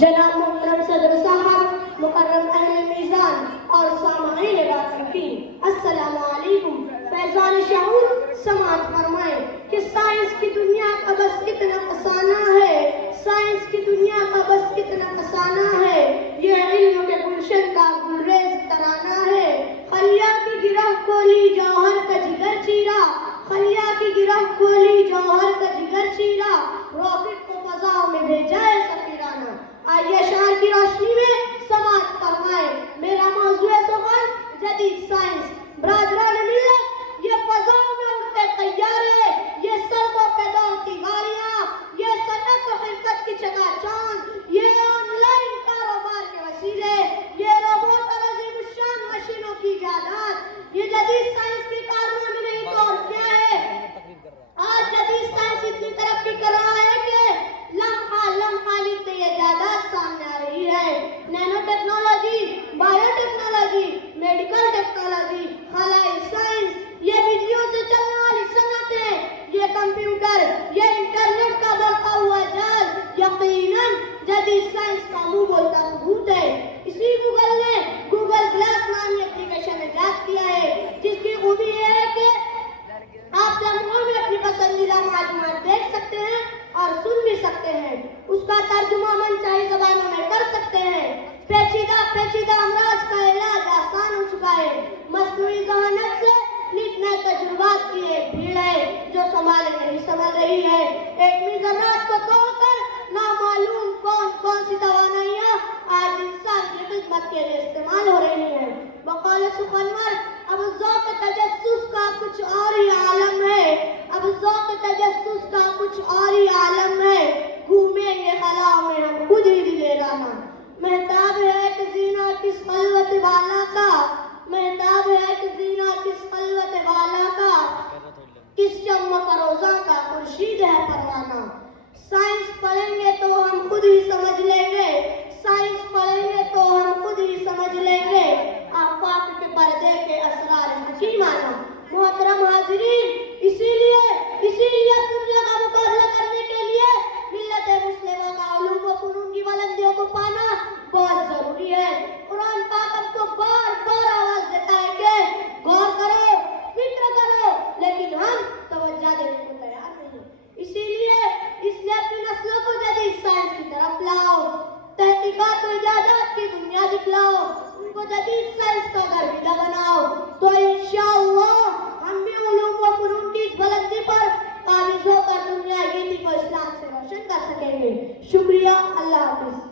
जनाब मोहतरम सदर साहब, मुकर्रम अहले मीज़ान और सामईन वाक़िफ़ीन, अस्सलामु अलैकुम। फैज़ान शऊर समाअत फरमाएं कि साइंस की दुनिया का बस इतना फसाना है, साइंस की दुनिया का बस इतना फसाना है, ये इल्म के गुलशन का गुलरेज तराना है। खलिया की गिरह खोली जौहर का जिगर चीरा, खलिया की गिरह खोली जौहर का जिगर चीरा, रॉकेट को फजाओं में भेजा है सफीराना। आइए शार की रोशनी में समाअत फरमाएं, मेरा मौजू है सुगन जदीद साइंस। बरादरान मिल्लत, ये फजाओं में उड़ते तैयारे, ये सड़कों पे दौड़ती गाड़ियां, ये सनत और खिलकत की चकाचौंध, ये ऑनलाइन कारोबार के वसीले, ये रोबोट और अज़ीमुश्शान मशीनों की इजादात, ये जदीद साइंस की कारनामे नहीं तो और क्या है। आज जदीद साइंस इतनी तरक्की कर रहा है कि लम्हा लम्हा लिखते ये इजादात सामने आ रही है। Nano technology, biotechnology, medical technology, खलाई साइंस, ये बिजलियों से चलने वाली सनतें, ये कंप्यूटर, ये इंटरनेट का बढ़ता हुआ जाल, यकीनन जदीद साइंस का मुंह बोलता सबूत है। इसी गूगल ने गूगल ग्लास नामी एप्लीकेशन इजाद किया है, जिसकी खूबी ये है कि आप लम्हों में अपनी पसंदीदा मालूमात देख सकते हैं और सुन भी सकते हैं। उसका तर्जुमा मनचाही ज़बानों में कर सकते हैं। पेचीदा अमराज का इलाज आसान हो चुका है। मस्नूई ज़हानत से नित नए तजुर्बात की एक भीड़ है जो संभाले नहीं संभल रही है। एटमी ज़रात को तोड़कर नामालूम कौन कौन सी तवानाइयाँ आज इंसान की खिदमत के लिए इस्तेमाल हो रही हैं। बकौल सुखनवर, अब ज़ौक़ तजस्सुस का कुछ और ही आलम है, अब ज़ौक़ तजस्सुस का कुछ और ही आलम है। घूमेंगे खलाओं में हम खुद ही दिले राना। महताब है कि ज़ीना किस खलवत वाला का, महताब है कि ज़ीना किस खलवत वाला का, किस चमक रोज़ा का खुर्शीद है परवाना। साइंस पढ़ेंगे तो हम खुद ही समझ लेंगे, साइंस पढ़ेंगे तो हम खुद ही समझ लेंगे आफाक के पर्दे के असरार हकीमाना। मोहतरम हाज़रीन, इसीलिए दुनिया का मुकाबला करने के लिए मिल्लत मुस्लिमा का उलूम व फ़ुनून की बुलंदियों को पाना बहुत जरूरी है। कुरान पाक हमको बार बार आवाज देता है कि गौर करो, फिक्र करो, लेकिन हम तवज्जो देने को तैयार नहीं। इसीलिए अपनी नस्लों को जदीद साइंस की तरफ लाओ, तहकीकात और इजादात की दुनिया दिखलाओ, उनको जदीद साइंस का गर्विदा बनाओ, तो इंशाअल्लाह हम भी उलूम व फ़ुनून की इस बुलंदी पर काबिज होकर दुनिया को इस्लाम से रोशन कर सकेंगे। शुक्रिया, अल्लाह हाफ़िज़।